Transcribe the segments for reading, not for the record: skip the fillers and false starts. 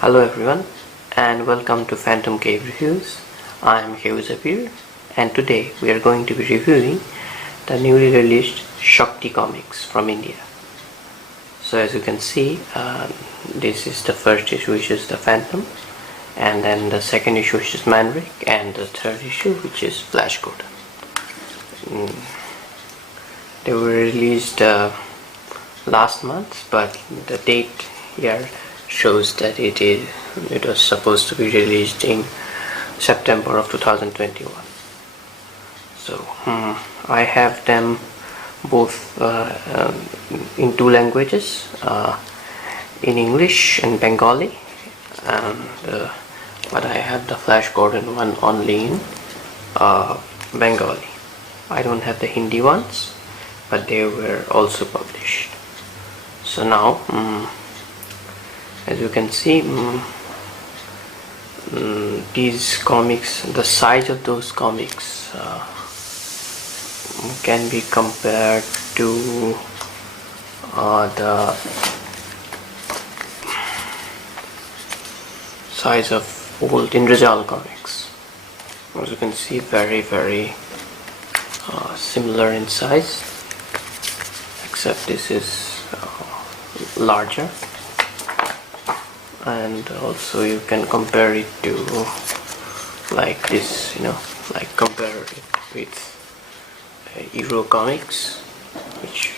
Hello everyone and welcome to PhantomCave Reviews. I am Abir and today we are going to be reviewing the newly released Shakti Comics from India. So as you can see, this is the first issue, which is the Phantom, and then the second issue, which is Mandrake, and the third issue, which is Flashboard. They were released last month, but the date here shows that it was supposed to be released in September of 2021. So I have them both in two languages, in English and Bengali, and but I have the Flashboard in one only in Bengali. I don't have the Hindi ones, but they were also published. So now as you can see, these comics, the size of those comics can be compared to the size of old Indrazal comics. As you can see, very similar in size, except this is larger. And also you can compare it to like this, like compare it with Euro comics, which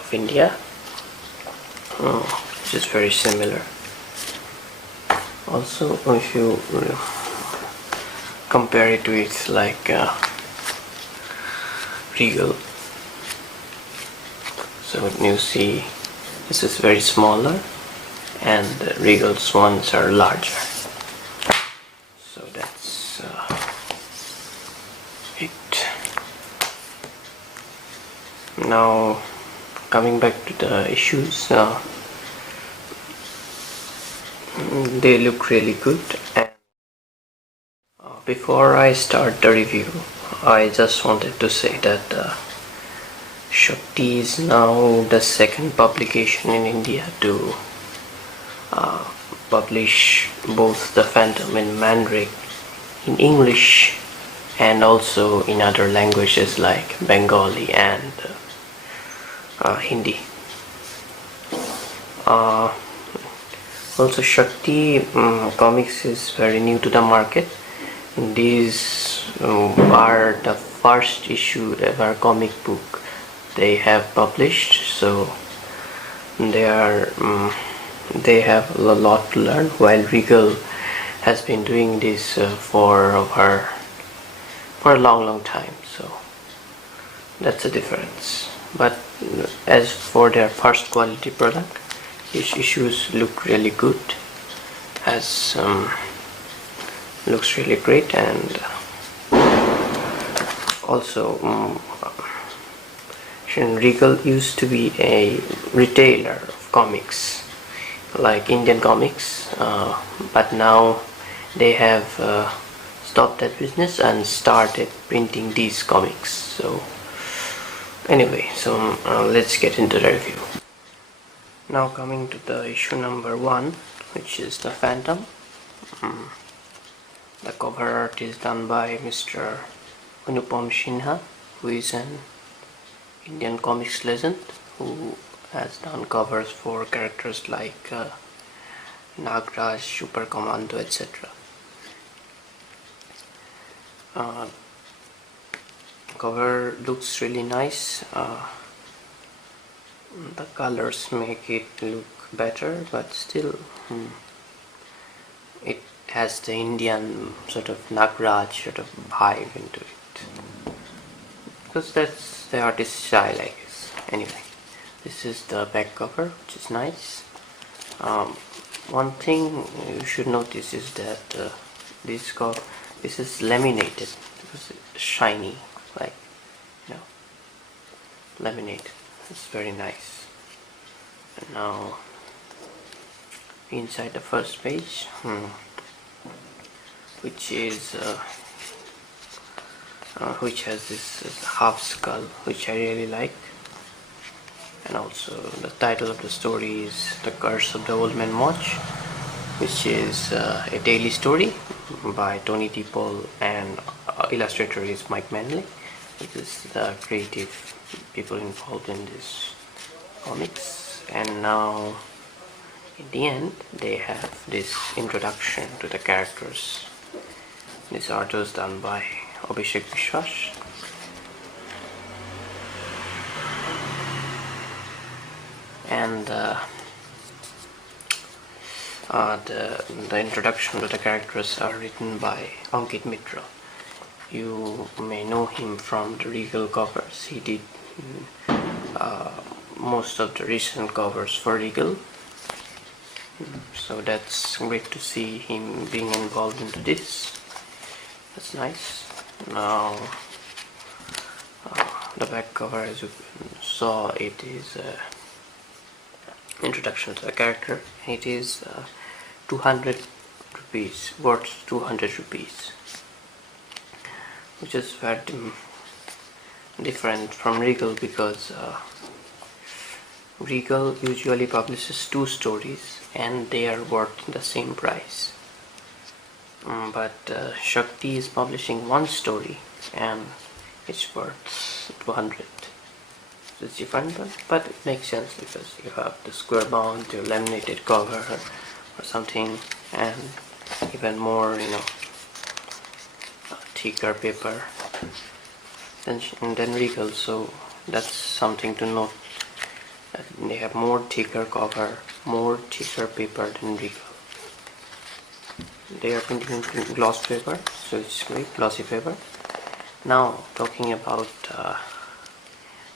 of India, which is very similar. Also, if you compare it with like Regal, so you see this is very smaller and the Regal's ones are larger. So that's it. Now coming back to the issues, they look really good, and before I start the review, I just wanted to say that Shakti is now the second publication in India to publish both the Phantom and Mandrake in English and also in other languages like Bengali and Hindi. Also, Shakti Comics is very new to the market. These are the first issue ever comic book they have published, so they have a lot to learn, while Regal has been doing this for a long time, so that's a difference. But as for their first quality product, these issues look really good, looks really great. And also Regal used to be a retailer of comics like Indian comics, but now they have stopped that business and started printing these comics. So anyway, so let's get into the review. Now coming to the issue number 1, which is the Phantom. The cover art is done by Mr. Anupam Sinha, who is an Indian comics legend who has done covers for characters like Nagraj, Super Commando, etc. Cover looks really nice. The colors make it look better, but still it has the Indian sort of Nagraj sort of vibe into it, because that's the artist's style, I guess. Anyway, this is the back cover, which is nice. One thing you should notice is that this is laminated, because it's shiny, like laminated. It's very nice. And now inside the first page, which has this half skull, which I really like. And also the title of the story is The Curse of the Old Man Mozz. which is a daily story by Tony DePaul, and illustrator is Mike Manley. This is the creative people involved in this comics. And now in the end they have this introduction to the characters. This art was done by Abhishek Vishwas. And the introduction to the characters are written by Ankit Mitra. You may know him from the Regal covers. He did most of the recent covers for Regal. So that's great to see him being involved into this. That's nice. Now the back cover, as you saw, it is introduction to the character. It is 200 rupees, worth 200 rupees, which is very different from Regal, because Regal usually publishes 2 stories and they are worth the same price, but Shakti is publishing 1 story and it's worth 200. So it's different, but it makes sense because you have the square bound, your laminated cover or something, and even more, thicker paper than Regal. So that's something to note. They have more thicker cover, more thicker paper than Regal. They are printing in gloss paper, so it's great, glossy paper. Now talking about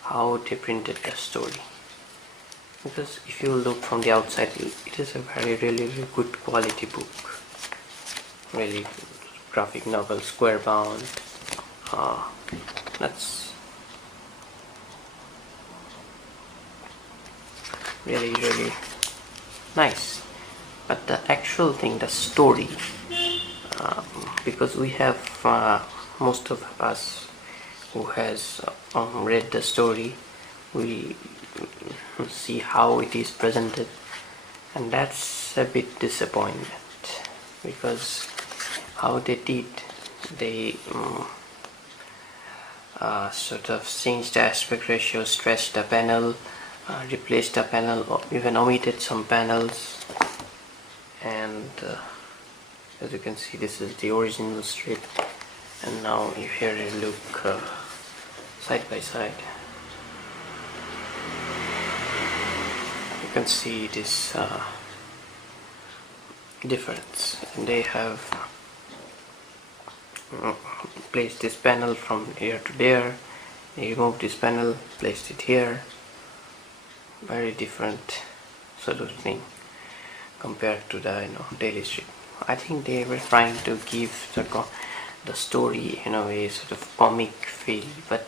how they printed the story, because if you look from the outside, it is a really good quality book, really graphic novel, square bound. That's really nice. But the actual thing, the story, because we have most of us who has read the story, we see how it is presented, and that's a bit disappointment, because how they did, they sort of changed the aspect ratio, stretched the panel, replaced the panel, or even omitted some panels. And as you can see, this is the original strip, and now if here you look side by side, you can see this difference. And they have placed this panel from here to there. They removed this panel, placed it here. Very different sort of thing compared to the daily strip. I think they were trying to give the story a sort of comic feel, but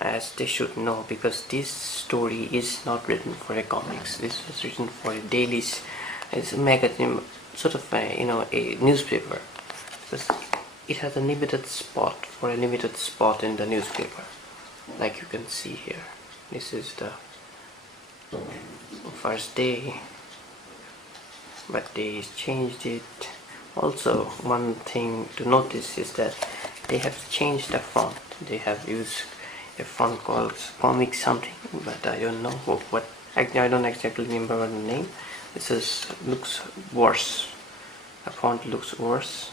as they should know, because this story is not written for a comics. This was written for a daily, it's a magazine, sort of a newspaper, because it has a limited spot in the newspaper, like you can see here. This is the first day, but they changed it. Also, one thing to notice is that they have changed the font. They have used a font called Comic something, but I don't know what. I don't exactly remember what the name. Looks worse. The font looks worse.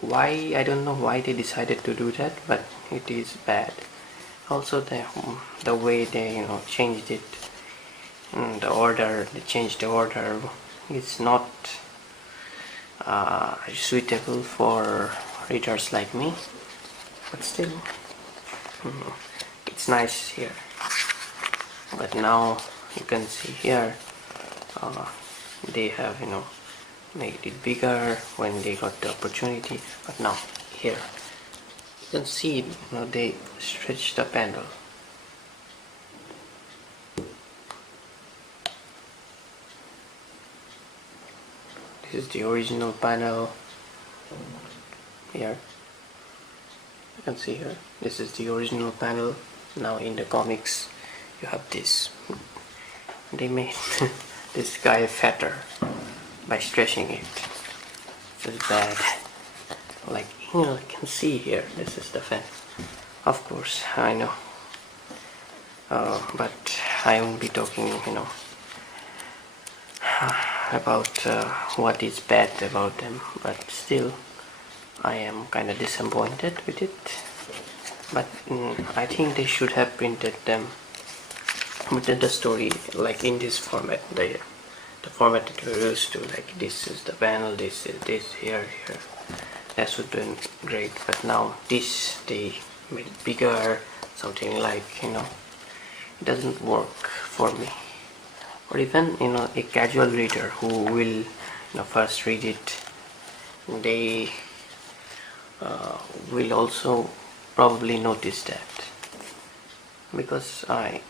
Why? I don't know why they decided to do that, but it is bad. Also, the way they changed it, the order. They changed the order. It's not suitable for readers like me, but still it's nice here. But now you can see here they have made it bigger when they got the opportunity, but now here you can see they stretch the panel. This is the original panel here. You can see here, this is the original panel. Now in the comics you have this. They made this guy fatter, by stretching it. This is bad. Like, you can see here, this is the fan. Of course, I know. But I won't be talking, about what is bad about them. But still, I am kind of disappointed with it. But I think they should have printed the story like in this format, the format that we're used to, like this is the panel, this is this, here. That would be great. But now this, they made it bigger, something like, it doesn't work for me. Or even, a casual reader who will, first read it, they will also probably notice that, because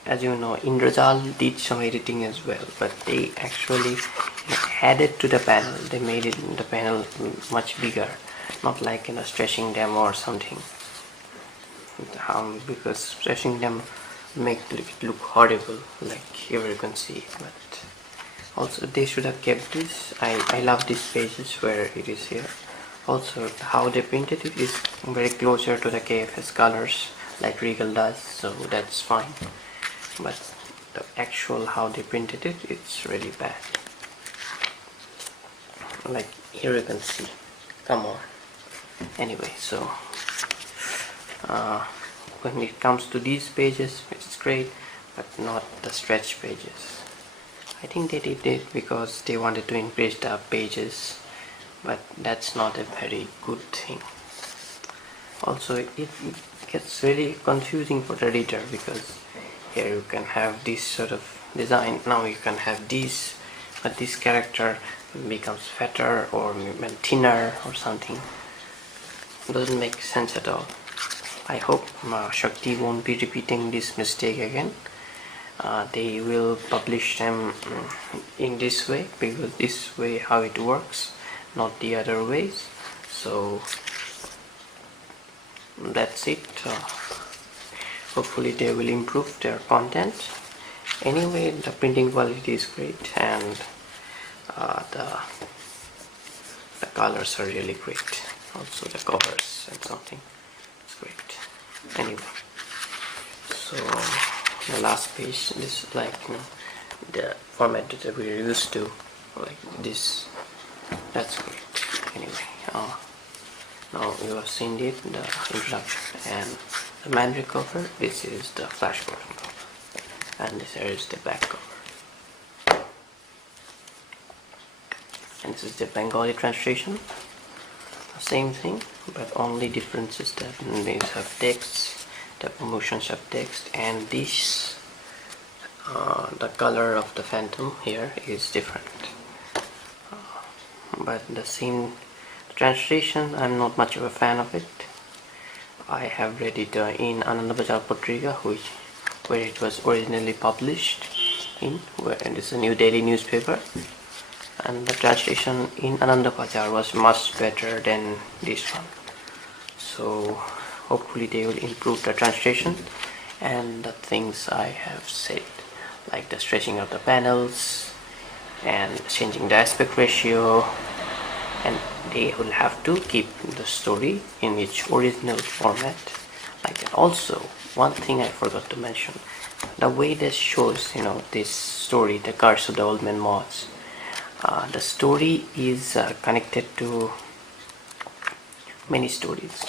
as you know, Indrajal did some editing as well, but they actually added to the panel. They made the panel much bigger, not like stretching them or something, because stretching them make it look horrible, like here you can see. But also they should have kept this. I love these pages where it is here. Also, how they printed it is very closer to the KFS colors, like Regal does, so that's fine. But the actual how they printed it, it's really bad. Like here you can see. Come on. Anyway, so when it comes to these pages, it's great, but not the stretch pages. I think they did it because they wanted to increase the pages, but that's not a very good thing. Also, it gets really confusing for the reader, because here you can have this sort of design, now you can have this, but this character becomes fatter or thinner or something. It doesn't make sense at all. I hope Shakti won't be repeating this mistake again. They will publish them in this way, because this way how it works, not the other ways. So that's it. Hopefully they will improve their content. Anyway, the printing quality is great, and the colors are really great. Also the covers and something, it's great. Anyway, so the last page, this is like the format that we're used to, like this. That's great. Anyway, now you have seen it, the introduction and the Mandrake cover. This is the Flashboard cover, and this here is the back cover, and this is the Bengali translation. Same thing, but only difference is that these have text, the promotions have text, and this the color of the Phantom here is different. But the same translation, I'm not much of a fan of it. I have read it in Ananda Bazar Patrika, where it was originally published in, where it is a new daily newspaper, and the translation in Ananda Bazar was much better than this one. So hopefully they will improve the translation and the things I have said, like the stretching of the panels and changing the aspect ratio, and they will have to keep the story in its original format. Like, also one thing I forgot to mention, the way this shows, this story, the Curse of the Old Man Mozz. The story is connected to many stories.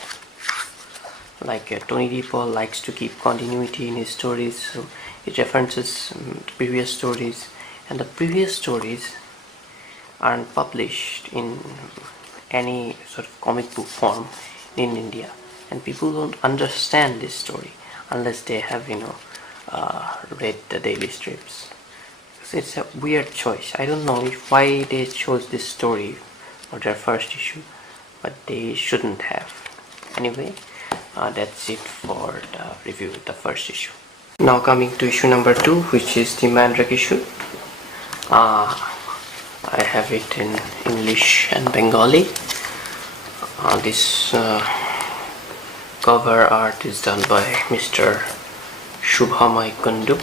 Like Tony DePaul likes to keep continuity in his stories, so it references previous stories, and the previous stories aren't published in any sort of comic book form in India, and people don't understand this story unless they have read the daily strips. So it's a weird choice. I don't know why they chose this story for their first issue, but they shouldn't have. Anyway, that's it for the review of the first issue. Now coming to issue number 2, which is the Mandrake issue. I have it in English and Bengali. This cover art is done by Mr. Shubhamai Kundu,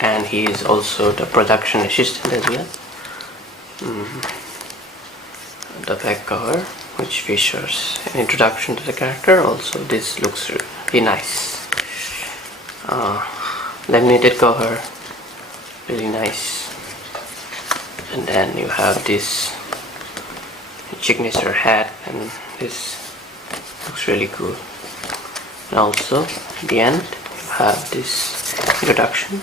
and he is also the production assistant as well. the back cover, which features an introduction to the character. Also, this looks really nice. Laminated cover, really nice. And then you have this signature hat, and this looks really cool. And also at the end you have this introduction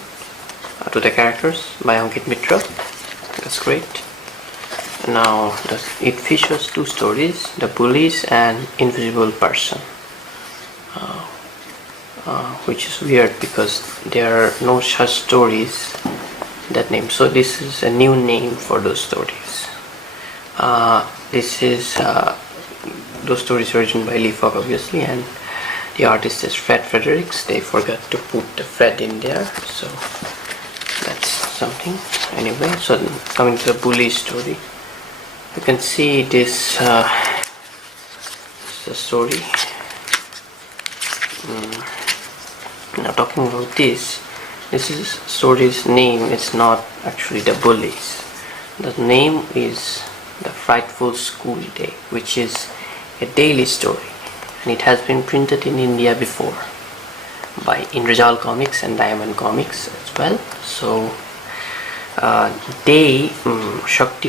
to the characters by Ankit Mitra. That's great. Now it features two stories, The Bullies and Invisible Person, which is weird because there are no such stories that name. So this is a new name for those stories. This is those stories written by Lee Falk, obviously, and the artist is Fred Fredericks. They forgot to put the Fred in there, so that's something. Anyway, so coming to the bully story, you can see this is the story. Now talking about this is story's name. It's not actually The Bullies. The name is The Frightful School Day, which is a daily story, and it has been printed in India before by Indrajal Comics and Diamond Comics as well. So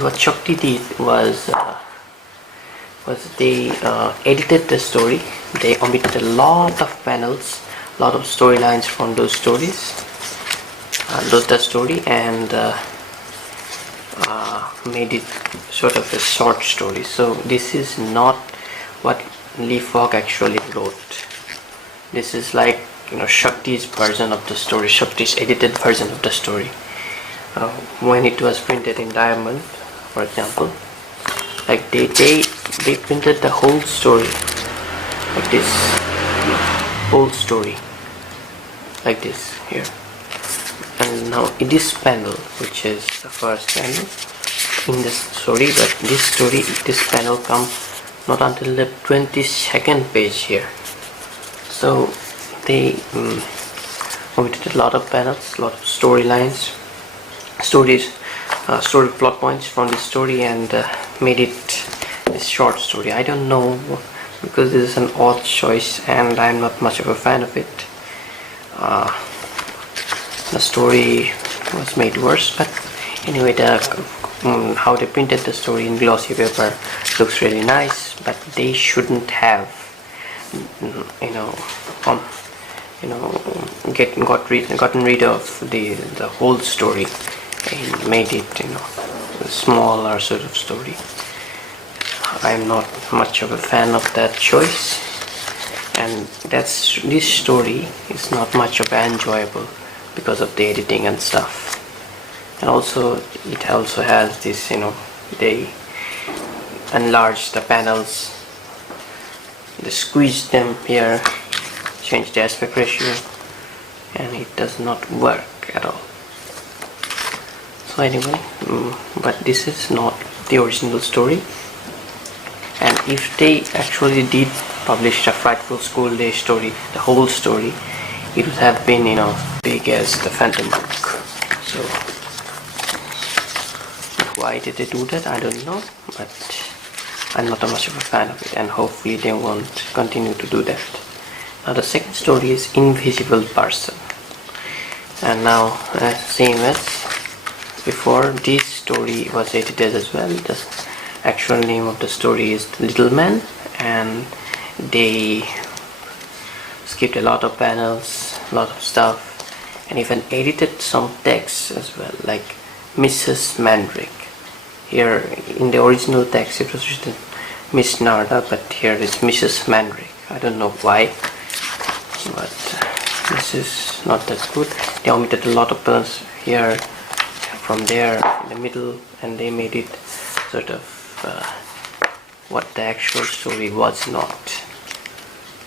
what Shakti did was they edited the story. They omitted a lot of panels, a lot of storylines from those stories, that story, and made it sort of a short story. So this is not what Lee Falk actually wrote. This is like, Shakti's version of the story, Shakti's edited version of the story. When it was printed in Diamond, for example, like they printed the whole story like this, whole story like this here. And now in this panel, which is the first panel in this story, but this panel comes not until the 22nd page here. So they omitted a lot of panels, a lot of storylines, story plot points from this story, and made it this short story. I don't know, because this is an odd choice and I'm not much of a fan of it. The story was made worse, but anyway, how they printed the story in glossy paper looks really nice, but they shouldn't have gotten rid of the whole story and made it a smaller sort of story. I'm not much of a fan of that choice, and this story is not much of enjoyable because of the editing and stuff. And also it also has this, they enlarged the panels, they squeezed them here, changed the aspect ratio, and it does not work at all. So anyway, but this is not the original story, and if they actually did publish a Frightful School Day story, the whole story, it would have been big as the Phantom book. So why did they do that? I don't know, but I'm not much of a fan of it, and hopefully they won't continue to do that. Now the second story is Invisible Person, and now same as before, this story was edited as well. The actual name of the story is Little Man, and they skipped a lot of panels, a lot of stuff, and even edited some text as well, like Mrs. Mandrake. Here in the original text it was written Miss Narda, but here it's Mrs. Mandrake. I don't know why, but this is not that good. They omitted a lot of panels here, from there, in the middle, and they made it sort of what the actual story was not.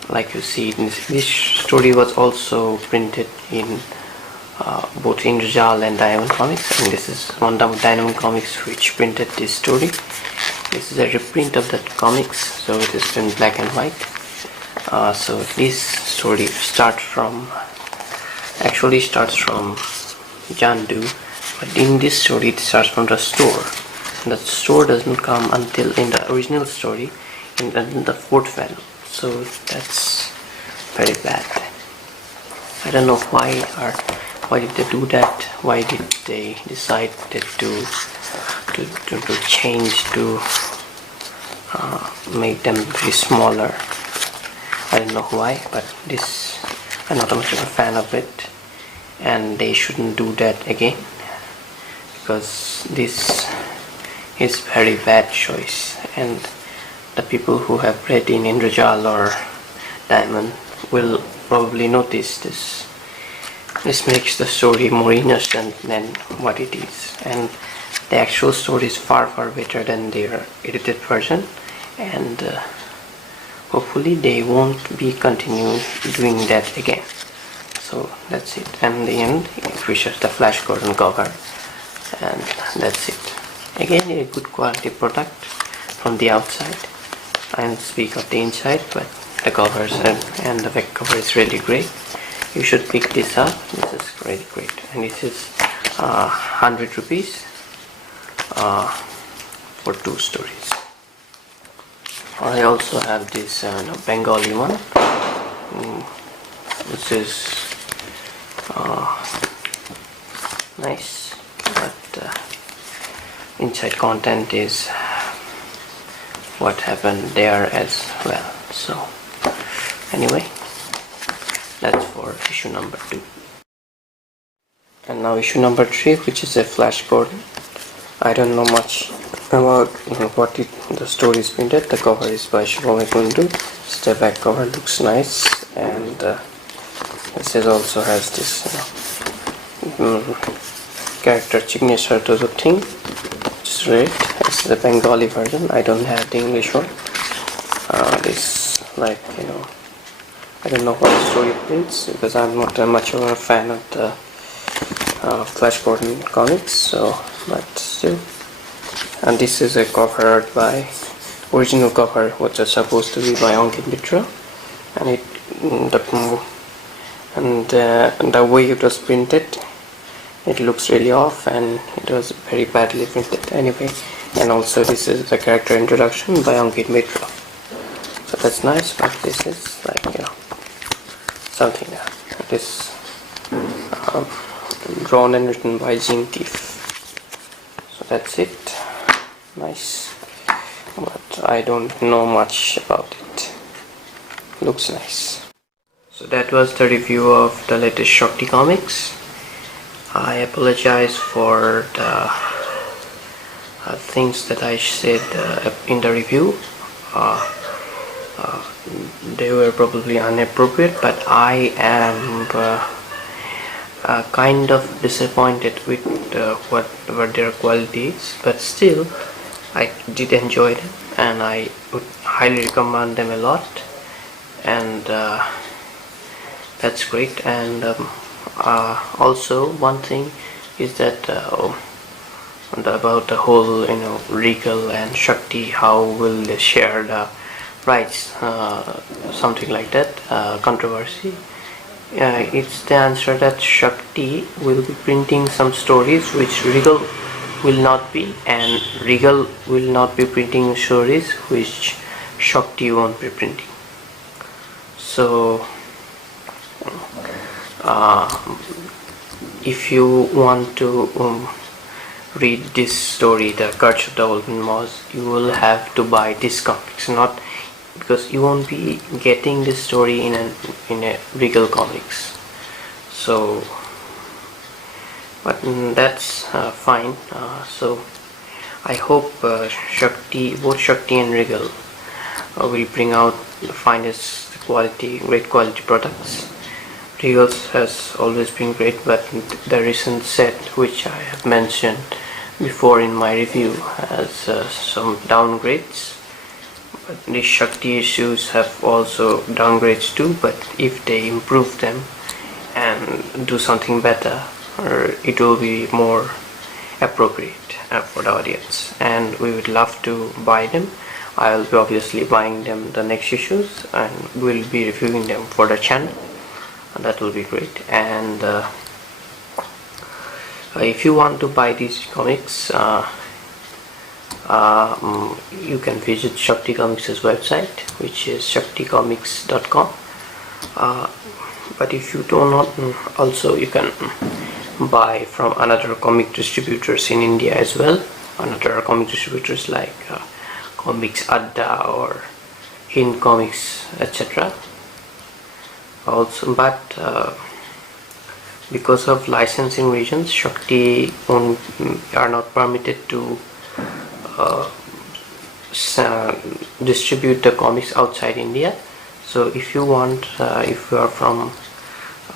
Like you see, this story was also printed in both Indrajal and Diamond Comics, and this is one of Diamond Comics which printed this story. This is a reprint of that comics, so it is in black and white. So this story starts from Jandu, but in this story it starts from the store. the store doesn't come until in the original story in the fourth panel, so that's very bad. I don't know why did they do that. Why did they decide to change to make them very smaller? I don't know why, but this, I'm not much of a fan of it, and they shouldn't do that again, because this is very bad choice, and the people who have read in Indrajal or Diamond will probably notice this. This makes the story more innocent than what it is, and the actual story is far better than their edited version, and hopefully they won't be continue doing that again. So that's it, and in the end it features the Flashboard cover, and that's it. Again, a good quality product from the outside. I don't speak of the inside, but the covers and the back cover is really great. You should pick this up. This is really great, and this is 100 rupees for 2 stories. I also have this Bengali one. This is nice, but inside content is what happened there as well. So anyway, that's for issue number 2. And now issue number 3, which is a Flashboard. I don't know much about what the story is printed. The cover is by Shubham Kundu. The back cover looks nice, and this also has this character signature to the thing, which is red. This is the Bengali version. I don't have the English one. This, like, I don't know what story it prints, because I'm not much of a fan of the Flashboard comics, so, but still. And this is a cover art by, original cover which was supposed to be by Ankit Mitra, and the way it was printed, it looks really off, and it was very badly printed anyway. And also this is the character introduction by Ankit Mitra, so that's nice. But this is like, something that is drawn and written by Jintif. So that's it. Nice, but I don't know much about it. Looks nice. So that was the review of the latest Shakti Comics. I apologize for the things that I said in the review. They were probably inappropriate, but I am kind of disappointed with what their quality is, but still I did enjoy them, and I would highly recommend them a lot, and that's great. And also one thing is that about the whole Regal and Shakti, how will they share the rights, something like that, controversy. It's the answer that Shakti will be printing some stories which Regal will not be, and Regal will not be printing stories which Shakti won't be printing. So if you want to read this story, The Curse of the Old Man Mozz, you will have to buy this comics, not because you won't be getting this story in a Regal Comics. So, but that's fine. So I hope both Shakti and Regal will bring out the finest quality, great quality products. Regal has always been great, but the recent set, which I have mentioned before in my review, has some downgrades. But these Shakti issues have also downgrades too, but if they improve them and do something better, it will be more appropriate for the audience, and we would love to buy them. I will be obviously buying them the next issues, and we'll be reviewing them for the channel, and that will be great. And if you want to buy these comics, you can visit Shakti Comics' website, which is shakticomics.com. But if you do not, also you can buy from another comic distributors in India as well. Another comic distributors like Comics Adda or Hind Comics, etc. Also, but because of licensing reasons, Shakti are not permitted to distribute the comics outside India. So if you want, if you are from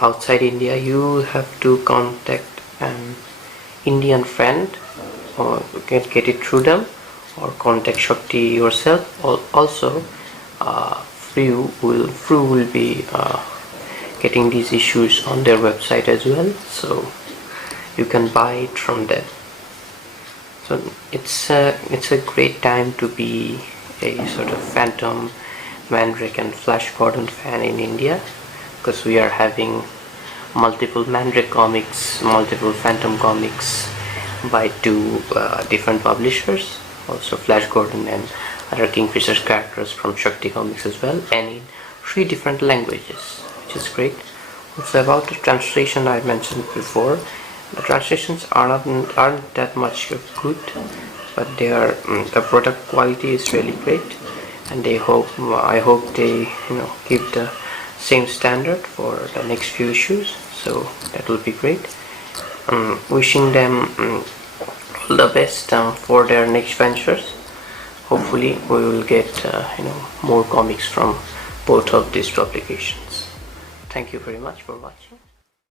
outside India, you have to contact an Indian friend, or you can get it through them, or contact Shakti yourself. Also, Frew will be getting these issues on their website as well, so you can buy it from them. So it's a great time to be a sort of Phantom, Mandrake and Flashboard fan in India, because we are having multiple Mandrake comics, multiple Phantom comics by two different publishers, also Flash Gordon and other Kingfisher's characters from Shakti Comics as well, and in 3 different languages, which is great. Also, about the translation I mentioned before, the translations aren't that much good, but they are the product quality is really great, and I hope they keep the same standard for the next few issues. So that will be great. Wishing them all the best for their next ventures. Hopefully we will get more comics from both of these publications. Thank you very much for watching.